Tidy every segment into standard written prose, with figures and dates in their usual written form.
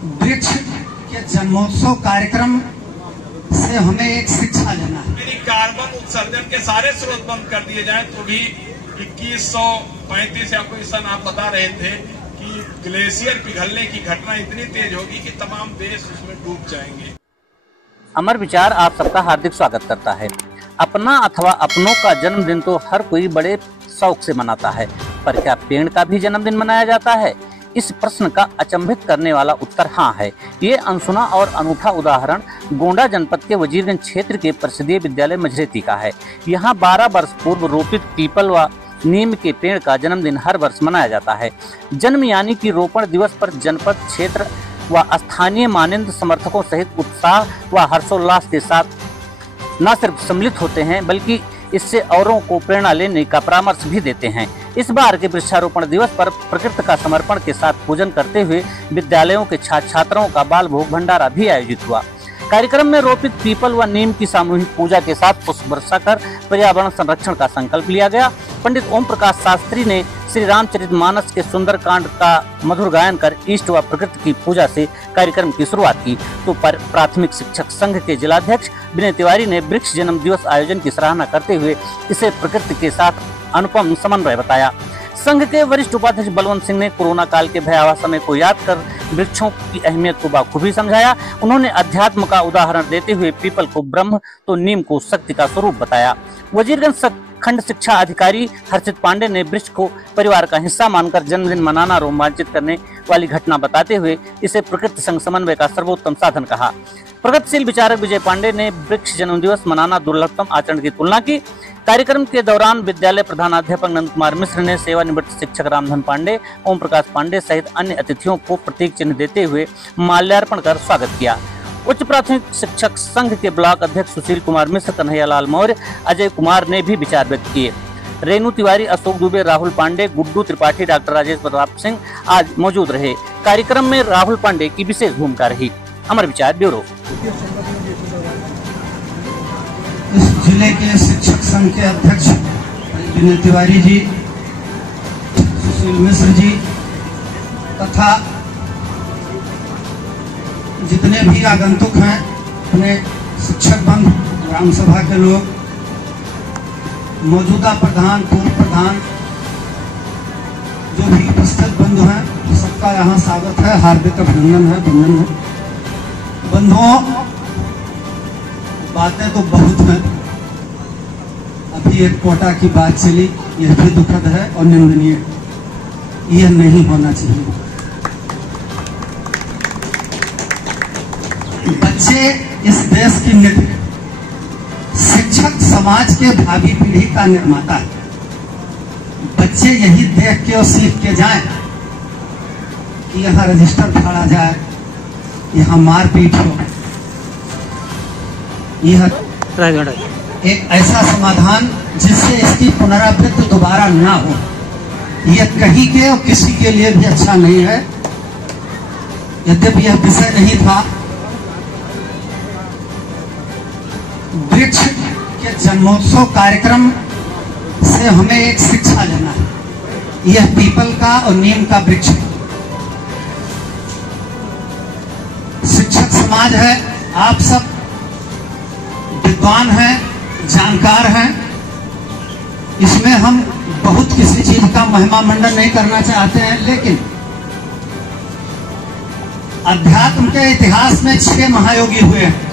वृक्ष के जन्मोत्सव कार्यक्रम से हमें एक शिक्षा लेना है। कार्बन उत्सर्जन के सारे स्रोत बंद कर दिए जाएं तो भी 2135 या कोई सन आप बता रहे थे कि ग्लेशियर पिघलने की घटना इतनी तेज होगी कि तमाम देश उसमें डूब जाएंगे। अमर विचार आप सबका हार्दिक स्वागत करता है। अपना अथवा अपनों का जन्मदिन तो हर कोई बड़े शौक से मनाता है, पर क्या पेड़ का भी जन्मदिन मनाया जाता है? इस प्रश्न का अचंभित करने वाला उत्तर हाँ है। ये अनसुना और अनूठा उदाहरण गोंडा जनपद के वजीरगंज क्षेत्र के परिषदीय विद्यालय मझरेती का है। यहाँ 12 वर्ष पूर्व रोपित पीपल व नीम के पेड़ का जन्मदिन हर वर्ष मनाया जाता है। जन्म यानी कि रोपण दिवस पर जनपद क्षेत्र व स्थानीय मानंद समर्थकों सहित उत्साह व हर्षोल्लास के साथ न सिर्फ सम्मिलित होते हैं बल्कि इससे औरों को प्रेरणा लेने का परामर्श भी देते हैं। इस बार के वृक्षारोपण दिवस पर प्रकृति का समर्पण के साथ पूजन करते हुए विद्यालयों के छात्र छात्राओं का बाल भोग भंडारा भी आयोजित हुआ। कार्यक्रम में रोपित पीपल व नीम की सामूहिक पूजा के साथ पुष्प वर्षा कर पर्यावरण संरक्षण का संकल्प लिया गया। पंडित ओम प्रकाश शास्त्री ने श्री रामचरितमानस के सुंदर कांड का मधुर गायन कर इष्ट व प्रकृति की पूजा से कार्यक्रम की शुरुआत की, तो प्राथमिक शिक्षक संघ के जिलाध्यक्ष विनय तिवारी ने वृक्ष जन्म दिवस आयोजन की सराहना करते हुए इसे प्रकृति के साथ अनुपम समन्वय बताया। संघ के वरिष्ठ उपाध्यक्ष बलवंत सिंह ने कोरोना काल के भयावह समय को याद कर वृक्षों की अहमियत को बाखूबी समझाया। उन्होंने अध्यात्म का उदाहरण देते हुए पीपल को ब्रह्म तो नीम को शक्ति का स्वरूप बताया। वजीरगंज खंड शिक्षा अधिकारी हर्षित पांडे ने वृक्ष को परिवार का हिस्सा मानकर जन्मदिन मनाना रोमांचित करने वाली घटना बताते हुए इसे प्रकृति संग समन्वय का सर्वोत्तम साधन कहा। प्रगतिशील विचारक विजय पांडे ने वृक्ष जन्म दिवस मनाना दुर्लभतम आचरण की तुलना की। कार्यक्रम के दौरान विद्यालय प्रधानाध्यापक नंद कुमार मिश्र ने सेवानिवृत्त शिक्षक रामधन पांडे, ओम प्रकाश पांडे सहित अन्य अतिथियों को प्रतीक चिन्ह देते हुए माल्यार्पण कर स्वागत किया। उच्च प्राथमिक शिक्षक संघ के ब्लॉक अध्यक्ष सुशील कुमार मिश्र, कन्हैयालाल मौर्य, अजय कुमार ने भी विचार व्यक्त किए। रेणु तिवारी, अशोक दुबे, राहुल पांडे, गुड्डू त्रिपाठी, डॉक्टर राजेश प्रताप सिंह आज मौजूद रहे। कार्यक्रम में राहुल पांडे की विशेष भूमिका रही। अमर विचार ब्यूरो। इस जिले के शिक्षक संघ के अध्यक्ष विनय तिवारी जी, सुशील मिश्र जी तथा जितने भी आगंतुक हैं, अपने शिक्षक बंधु, ग्राम सभा के लोग, मौजूदा प्रधान, पूर्व प्रधान, जो भी उपस्थित बंधु हैं, सबका यहाँ स्वागत है, हार्दिक अभिनंदन है, वंदन है। बंधुओं, बातें तो बहुत हैं। अभी एक कोटा की बात चली, यह भी दुखद है और निंदनीय, यह नहीं होना चाहिए। बच्चे इस देश की नीति, शिक्षक समाज के भावी पीढ़ी का निर्माता है। बच्चे यही देख के और सीख के जाएं कि यहाँ रजिस्टर फाड़ा जाए, यहाँ मारपीट हो, यह एक ऐसा समाधान जिससे इसकी पुनरावृत्ति दोबारा ना हो, यह कहीं के और किसी के लिए भी अच्छा नहीं है। यद्यपि यह विषय नहीं था, वृक्ष के जन्मोत्सव कार्यक्रम से हमें एक शिक्षा लेना है। यह पीपल का और नीम का वृक्ष है। शिक्षक समाज है, आप सब विद्वान हैं, जानकार हैं। इसमें हम बहुत किसी चीज का महिमा मंडन नहीं करना चाहते हैं, लेकिन अध्यात्म के इतिहास में 6 महायोगी हुए हैं।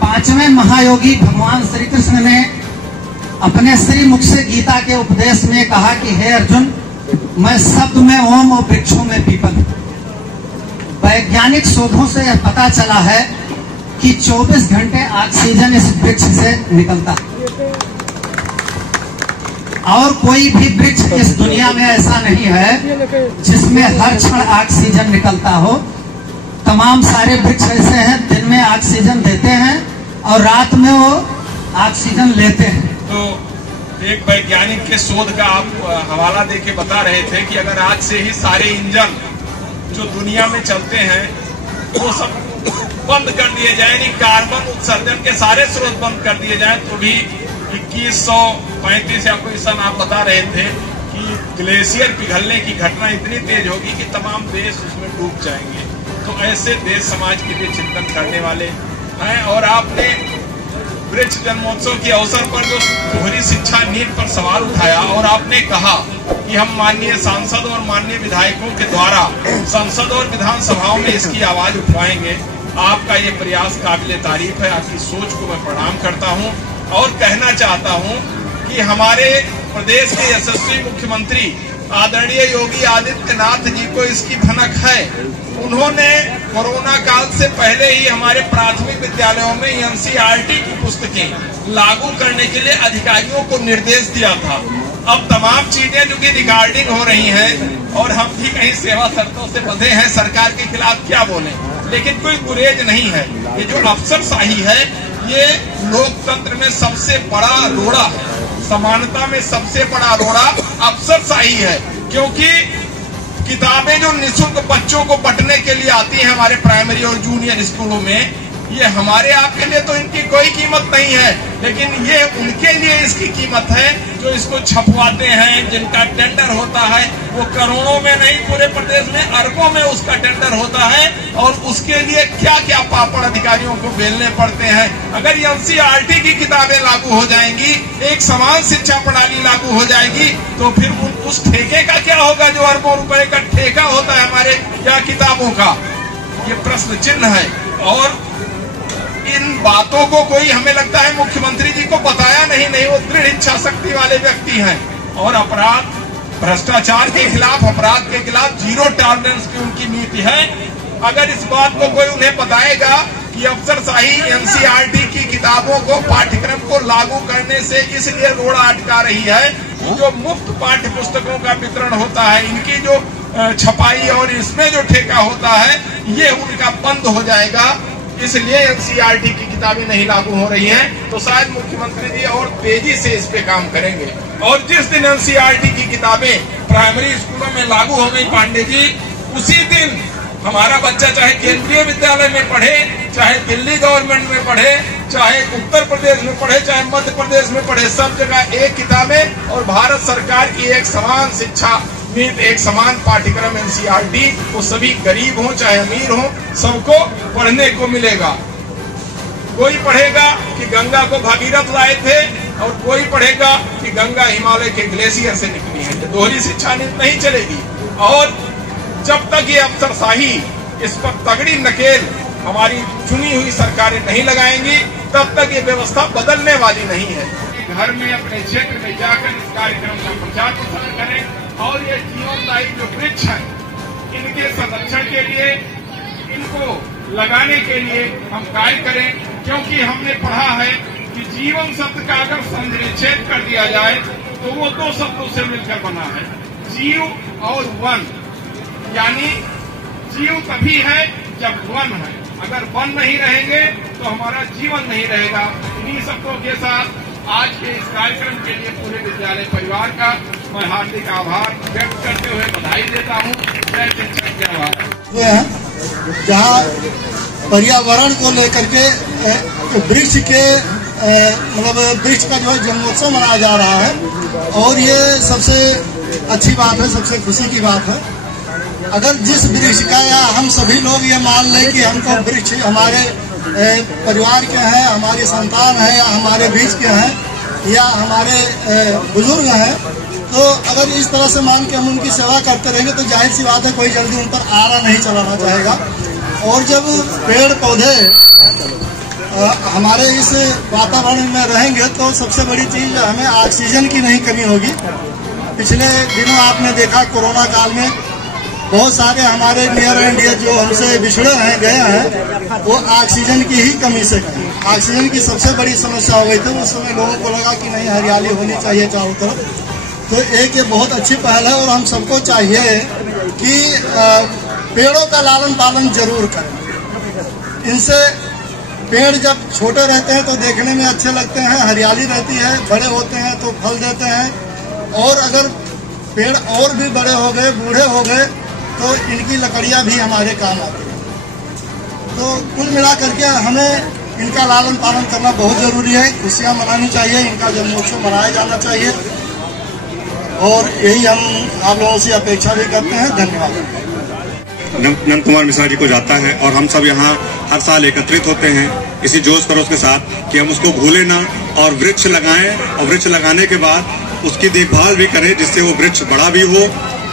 5वें महायोगी भगवान श्री कृष्ण ने अपने श्री मुख से गीता के उपदेश में कहा कि हे अर्जुन, मैं शब्द में ओम और वृक्षों में पीपल। वैज्ञानिक शोधों से यह पता चला है कि 24 घंटे ऑक्सीजन इस वृक्ष से निकलता है और कोई भी वृक्ष इस दुनिया में ऐसा नहीं है जिसमें हर क्षण ऑक्सीजन निकलता हो। तमाम सारे वृक्ष ऐसे हैं, दिन में ऑक्सीजन देते हैं और रात में वो ऑक्सीजन लेते हैं। तो एक वैज्ञानिक के शोध का आप हवाला देके बता रहे थे कि अगर आज से ही सारे इंजन जो दुनिया में चलते हैं वो सब बंद कर दिए जाए, यानी कार्बन उत्सर्जन के सारे स्रोत बंद कर दिए जाए, तो भी 2135 या कोई सन आप बता रहे थे कि ग्लेशियर पिघलने की घटना इतनी तेज होगी कि तमाम देश उसमें डूब जाएंगे। तो ऐसे देश समाज के लिए चिंतन करने वाले हैं। और आपने वृक्ष जन्मोत्सव के अवसर पर जो दोहरी शिक्षा नीति पर सवाल उठाया और आपने कहा कि हम माननीय सांसद और माननीय विधायकों के द्वारा संसद और विधानसभाओं में इसकी आवाज उठवाएंगे, आपका ये प्रयास काबिले तारीफ है। आपकी सोच को मैं प्रणाम करता हूँ और कहना चाहता हूँ कि हमारे प्रदेश के यशस्वी मुख्यमंत्री आदरणीय योगी आदित्यनाथ जी को इसकी भनक है। उन्होंने कोरोना काल से पहले ही हमारे प्राथमिक विद्यालयों में एनसीईआरटी की पुस्तकें लागू करने के लिए अधिकारियों को निर्देश दिया था। अब तमाम चीजें जो कि रिकॉर्डिंग हो रही हैं और हम भी कहीं सेवा शर्तों से बंधे हैं, सरकार के खिलाफ क्या बोले, लेकिन कोई गुरेज नहीं है। ये जो अफसरशाही है ये लोकतंत्र में सबसे बड़ा रोड़ा है, समानता में सबसे बड़ा रोड़ा अफसरशाही है। क्योंकि किताबें जो निःशुल्क बच्चों को बांटने के लिए आती हैं हमारे प्राइमरी और जूनियर स्कूलों में, ये हमारे आपके लिए तो इनकी कोई कीमत नहीं है, लेकिन ये उनके लिए इसकी कीमत है जो इसको छपवाते हैं, जिनका टेंडर होता है वो करोड़ों में नहीं पूरे प्रदेश में अरबों में उसका टेंडर होता है। और उसके लिए क्या क्या पापड़ अधिकारियों को बेलने पड़ते हैं। अगर एनसीईआरटी की किताबें लागू हो जाएंगी, एक समान शिक्षा प्रणाली लागू हो जाएगी, तो फिर उस ठेके का क्या होगा जो अरबों रुपए का ठेका होता है हमारे यहाँ किताबों का, ये प्रश्न चिन्ह है। और इन बातों को कोई हमें लगता है मुख्यमंत्री जी को बताया नहीं, वो दृढ़ इच्छा शक्ति वाले व्यक्ति हैं। और अपराध भ्रष्टाचार के खिलाफ, अपराध के खिलाफ जीरो टॉलरेंस की उनकी नीति है। अगर इस बात को कोई उन्हें बताएगा कि अफसरशाही एनसीईआरटी की किताबों को, पाठ्यक्रम को लागू करने से इसलिए रोड़ा अटका रही है कि जो मुफ्त पाठ्य पुस्तकों का वितरण होता है, इनकी जो छपाई और इसमें जो ठेका होता है, ये उनका बंद हो जाएगा, इसलिए एनसीईआरटी की किताबें नहीं लागू हो रही हैं। तो शायद मुख्यमंत्री जी और तेजी से इस पे काम करेंगे। और जिस दिन एनसीईआरटी की किताबें प्राइमरी स्कूलों में लागू हो गई पांडे जी, उसी दिन हमारा बच्चा चाहे केंद्रीय विद्यालय में पढ़े, चाहे दिल्ली गवर्नमेंट में पढ़े, चाहे उत्तर प्रदेश में पढ़े, चाहे मध्य प्रदेश में पढ़े, सब जगह एक किताबें और भारत सरकार की एक समान शिक्षा नीति, एक समान पाठ्यक्रम एनसीईआरटी, वो सभी गरीब हो चाहे अमीर हो, सबको पढ़ने को मिलेगा। कोई पढ़ेगा कि गंगा को भागीरथ लाए थे और कोई पढ़ेगा कि गंगा हिमालय के ग्लेशियर से निकली है। दोहरी शिक्षा नीति नहीं चलेगी। और जब तक ये अफसरशाही, इस पर तगड़ी नकेल हमारी चुनी हुई सरकारें नहीं लगाएंगी, तब तक ये व्यवस्था बदलने वाली नहीं है। घर में अपने क्षेत्र में जाकर इस कार्यक्रम का प्रचार प्रसार करें और ये जीवनदायी जो वृक्ष है, इनके संरक्षण के लिए, इनको लगाने के लिए हम कार्य करें। क्योंकि हमने पढ़ा है कि जीवन शब्द का अगर संच्छेद कर दिया जाए तो वो दो शब्दों से मिलकर बना है, जीव और वन। यानी जीव तभी है जब वन है, अगर वन नहीं रहेंगे तो हमारा जीवन नहीं रहेगा। इन्हीं शब्दों के साथ आज के इस कार्यक्रम के लिए पूरे विद्यालय परिवार का मैं हार्दिक आभार व्यक्त करते हुए बधाई देता हूँ। जय शिक्षक जय भारत। जहाँ पर्यावरण को लेकर के वृक्ष के मतलब वृक्ष का जो है जन्मोत्सव मनाया जा रहा है और ये सबसे अच्छी बात है, सबसे खुशी की बात है। अगर जिस वृक्ष का या हम सभी लोग ये मान लें कि हमको वृक्ष हमारे परिवार के हैं, हमारी संतान है या हमारे बीच के हैं या हमारे बुजुर्ग हैं, तो अगर इस तरह से मान के हम उनकी सेवा करते रहेंगे तो जाहिर सी बात है कोई जल्दी उन पर आरा नहीं चलाना चाहेगा। और जब पेड़ पौधे हमारे इस वातावरण में रहेंगे तो सबसे बड़ी चीज हमें ऑक्सीजन की नहीं कमी होगी। पिछले दिनों आपने देखा कोरोना काल में बहुत सारे हमारे नियर एंड डियर जो हमसे बिछड़े गए हैं वो ऑक्सीजन की ही कमी से गए। ऑक्सीजन की सबसे बड़ी समस्या हो गई थी। उस समय लोगों को लगा कि नहीं हरियाली होनी चाहिए चारों तरफ। तो एक ये बहुत अच्छी पहल है और हम सबको चाहिए कि पेड़ों का लालन पालन जरूर करें। इनसे पेड़ जब छोटे रहते हैं तो देखने में अच्छे लगते हैं, हरियाली रहती है, बड़े होते हैं तो फल देते हैं और अगर पेड़ और भी बड़े हो गए, बूढ़े हो गए तो इनकी लकड़ियां भी हमारे काम आती हैं। तो कुल मिला करके हमें इनका लालन पालन करना बहुत जरूरी है। खुशियां मनानी चाहिए, इनका जन्मोत्सव मनाया जाना चाहिए और यही हम आप लोगों से अपेक्षा भी करते हैं। धन्यवाद। नंद कुमार मिश्रा जी को जाता है और हम सब यहाँ हर साल एकत्रित होते हैं इसी जोश खरोश के साथ कि हम उसको भूलें ना और वृक्ष लगाएं और वृक्ष लगाने के बाद उसकी देखभाल भी करें जिससे वो वृक्ष बड़ा भी हो,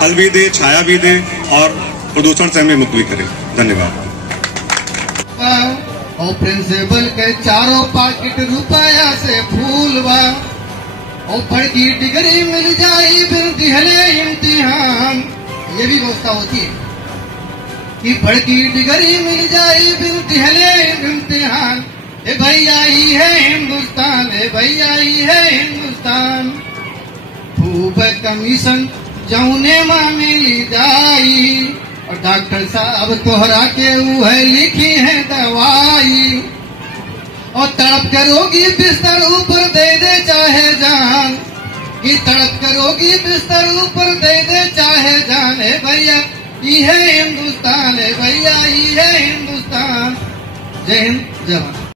फल भी दे, छाया भी दे और प्रदूषण से हमें मुक्त भी करे। धन्यवाद। और प्रिंसिपल के चारों पाकिट रुपया से फूलवा और पढ़ी डिग्री मिल जाए फिर दिहले इम्तिहान। ये भी व्यवस्था होती है कि पढ़ी डिग्री मिल जाए फिर दिहले इम्तिहान। ए भैया ही है हिंदुस्तान, ए भैया ही है हिंदुस्तान। खूब कमीशन जौने माँ मिली जाई और डॉक्टर साहब तोहरा के वो है लिखी है दवाई। और तड़प के रोगी बिस्तर ऊपर दे दे चाहे जान, कि तड़प के रोगी बिस्तर ऊपर दे दे चाहे जान। है भैया ये है हिंदुस्तान, है भैया ये है हिंदुस्तान। जय हिंद, जय भारत।